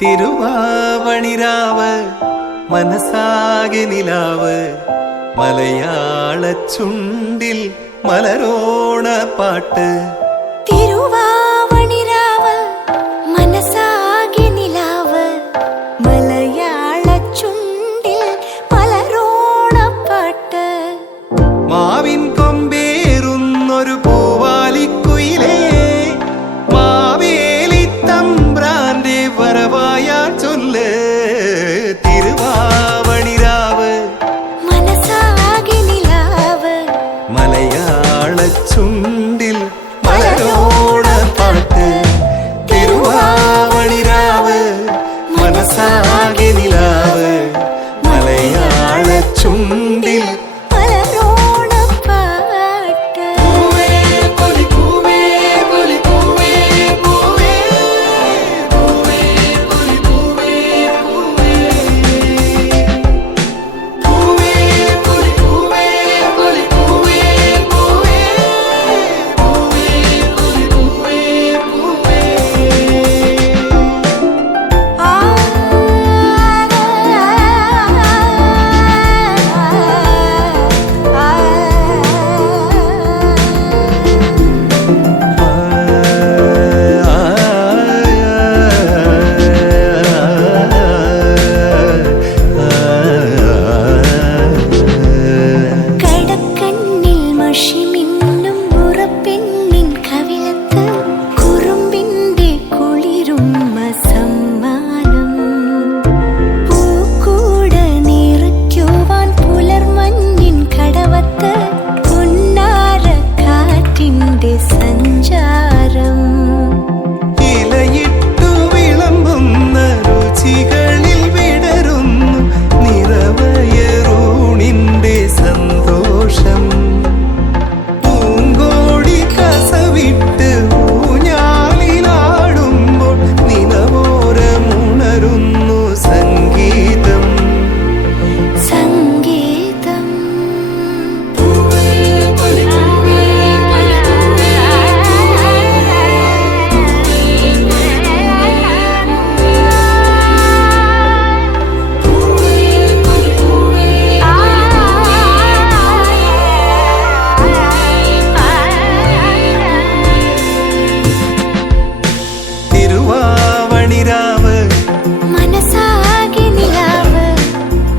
തിരുവാവണിരാവ് മനസാകെ നിലാവ് മലയാള ചുണ്ടിൽ മലരോണ പാട്ട്. തിരുവാവണിരാവ് മനസാകെ നിലാവ് മലയാള ചുണ്ടിൽ മലരോണ പാട്ട്. മാവിൻ കൊമ്പേറുന്നൊരു പൂവാലിക്കുയിലേ മാവേലി തമ്പ്രാന്റെ വരവായാ ചൊല്ല്. തിരുവാവണിരാവ് മനസാകെ നിലാവ് മലയാള ചുണ്ടിൽ മലരോണ പാട്ട്. തിരുവാവണിരാവ് മനസാകെ നിലാവ് മലയാള ചുണ്ടിൽ മലരോണ പാട്ട്.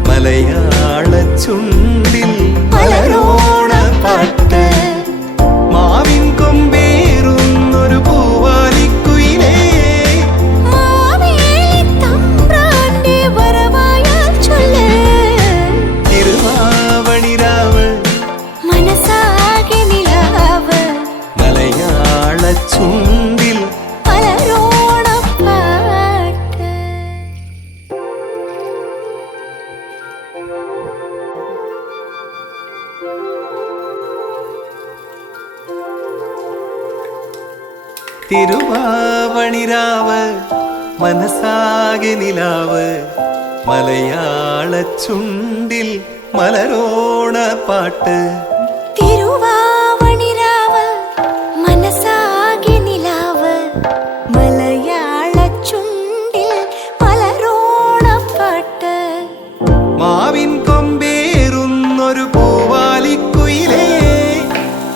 മലയാള ചുണ്ടിൽ മലരോണ പാട്ട്. മാവിൻ കൊമ്പേറുന്നൊരു പൂവാലിക്കുയിലേ മാവേലി തമ്പ്രാന്റെ വരവായാ ചൊല്ല്. തിരുവാവണിരാവ് മനസാകെ നിലാവ് മലയാള ചുണ്ടിൽ മലരോണ പാട്ട്. തിരുവാവണിരാവ് മനസാകെ നിലാവ് മലയാള ചുണ്ടിൽ മലരോണ പാട്ട്. തിരുവാവണിരാവ് മനസാകെ നിലാവ് മലയാള ചുണ്ടിൽ മലരോണ പാട്ട്. മാവിൻ കൊമ്പേറുന്നൊരു പൂവാലിക്കുയിലേ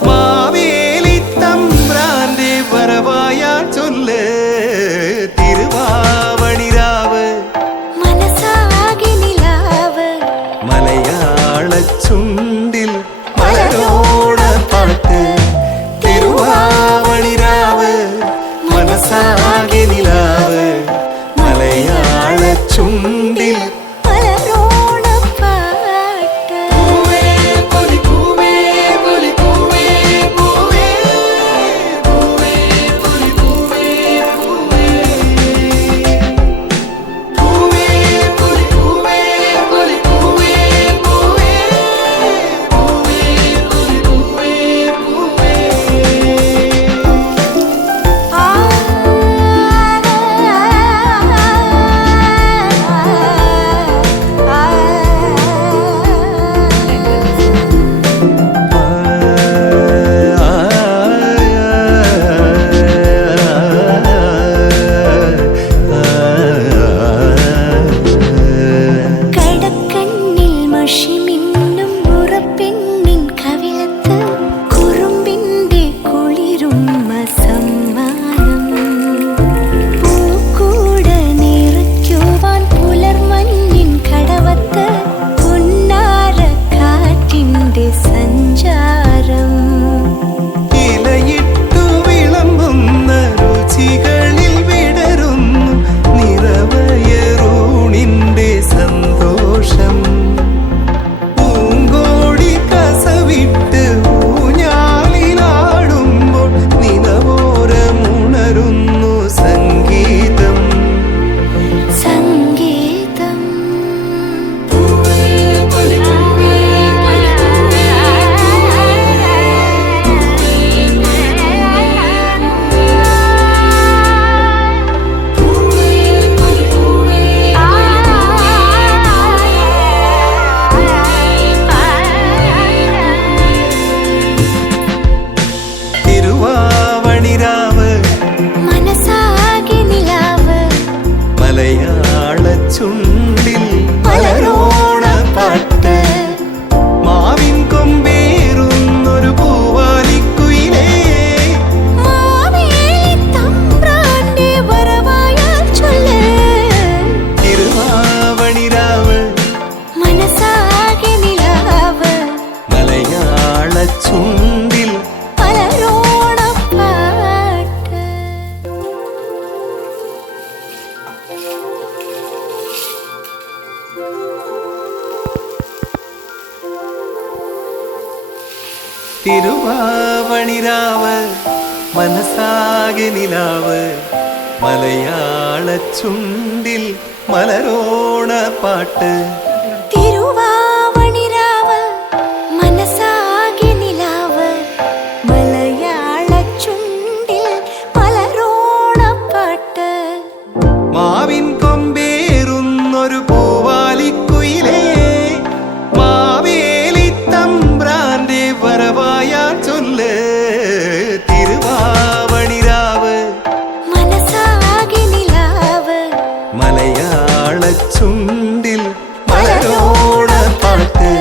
മാവേലി തമ്പ്രാന്റെ വരവായാ ചൊല്ല്. തിരുവാവണിരാവ് മനസാകെ നിലാവ് മലയാള ചുണ്ടിൽ മലരോണ മഷി മിന്നും മുറപ്പെണ്ണിൻ കവിളത്ത് കുറുമ്പിന്റെ കുളിരുമ്മ സമ്മാനം. പൂക്കൂട നിറയ്ക്കുവാൻ പുലർമഞ്ഞിൻ കടവത്ത് പുന്നാര കാറ്റിന്റെ സഞ്ചാരം. ഇലയിട്ടു വിളമ്പുന്ന രുചികളിൽ വിടരുന്നു നിറവയറൂണിന്റെ സന്തോഷം. പൂങ്കോടി കസവിട്ട് ഊഞ്ഞാലിലാടുമ്പോൾ നിലവോരമുണരുന്നു സംഗീതം. സംഗീതം തിരുവാവണിരാവ് മനസ്സാകെ നിലാവ് മലയാള ചുണ്ടിൽ മലരോണപ്പാട്ട്. മാവിൻ കൊമ്പേറുന്നൊരു പൂവാലിക്കുയിലേ മാവേലിത്തമ്പ്രാന്റെ വരവായാൽ ചൊല്ല്. തിരുവാവണിരാവ് മനസ്സാകെ നിലാവ് മലയാള ചുണ്ടിൽ മലരോണപ്പാട്ട്. തിരുവാവണിരാവ് മനസ്സാകെ നിലാവ് മലയാള ചുണ്ടിൽ മലരോണപ്പാട്ട്. തിരുവാവണിരാവ് മനസ്സാകെ നിലാവ് മലയാള ചുണ്ടിൽ മലരോണപ്പാട്ട്. മാവിൻ കൊമ്പേറുന്നൊരു പൂവാലിക്കുയിലേ മാവേലി തമ്പ്രാന്റെ വരവായാ ചൊല്ല്. തിരുവാവണിരാവ് മനസ്സാകെ നിലാവ് മലയാള ചുണ്ടിൽ മലരോണപ്പാട്ട്.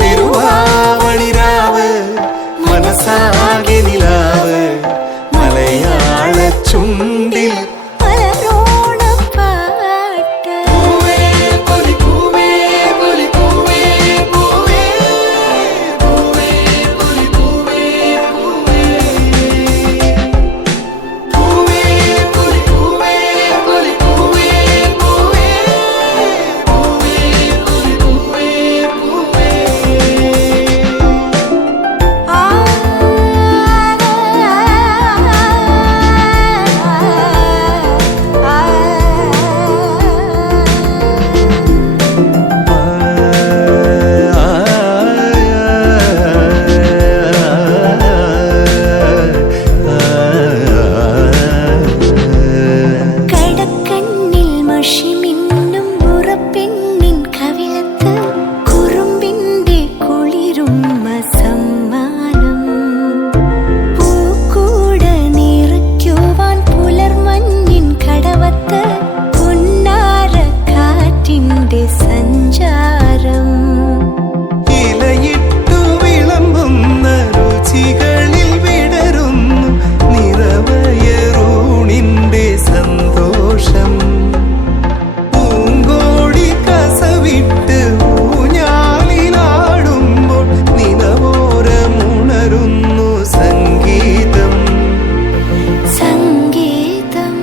തിരുവാവണിരാവ് മനസ്സാകെ നിലാവ് മലയാള ചുണ്ടിൽ മലരോണപ്പാട്ട്. പൂവേ പൊലി പൂവേ പൊലി പൂവേ പൂവേ പൂവേ പൊലി പൂവേ പൂവേ പൂവേ പൊലി പൂവേ പൊലി പൂവേ പൂവേ പൂവേ പൊലി പൂവേ പൂവേ. ആ കടക്കണ്ണിൽ മഷി മിന്നും മുറപ്പെണ്ണിൻ കവിളത്ത് കുറുമ്പിന്റെ കുളിരുമ്മ സമ്മാനം. പൂക്കൂട നിറയ്ക്കുവാൻ പുലർമഞ്ഞിൻ കടവത്ത് പുന്നാര കാറ്റിന്റെ സഞ്ചാരം. ഇലയിട്ടു വിളമ്പുന്ന രുചികളിൽ വിടരുന്നു നിറവയറൂണിന്റെ സന്തോഷം. പൂങ്കോടി കസവിട്ട് ഊഞ്ഞാലിലാടുമ്പോൾ നിലവോരമുണരുന്നു സംഗീതം. സംഗീതം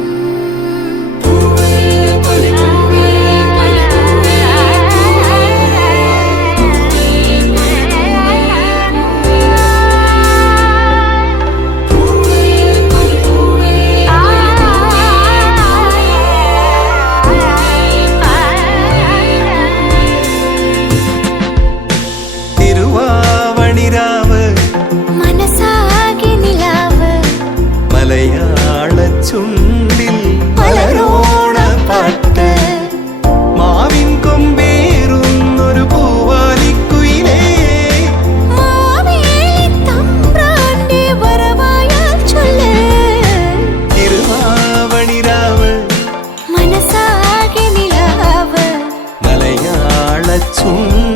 തിരുവാവണിരാവ് മനസ്സാകെ നിലാവ് മലയാള ചുണ്ടിൽ മലരോണപ്പാട്ട്. മാവിൻ കൊമ്പേറുന്നൊരു പൂവാലിക്കുയിലേ മാവേലിത്തമ്പ്രാന്റെ വരവായാൽ ചൊല്ല്. തിരുവാവണിരാവ് മനസ്സാകെ നിലാവ് മലയാള ചുണ്ടിൽ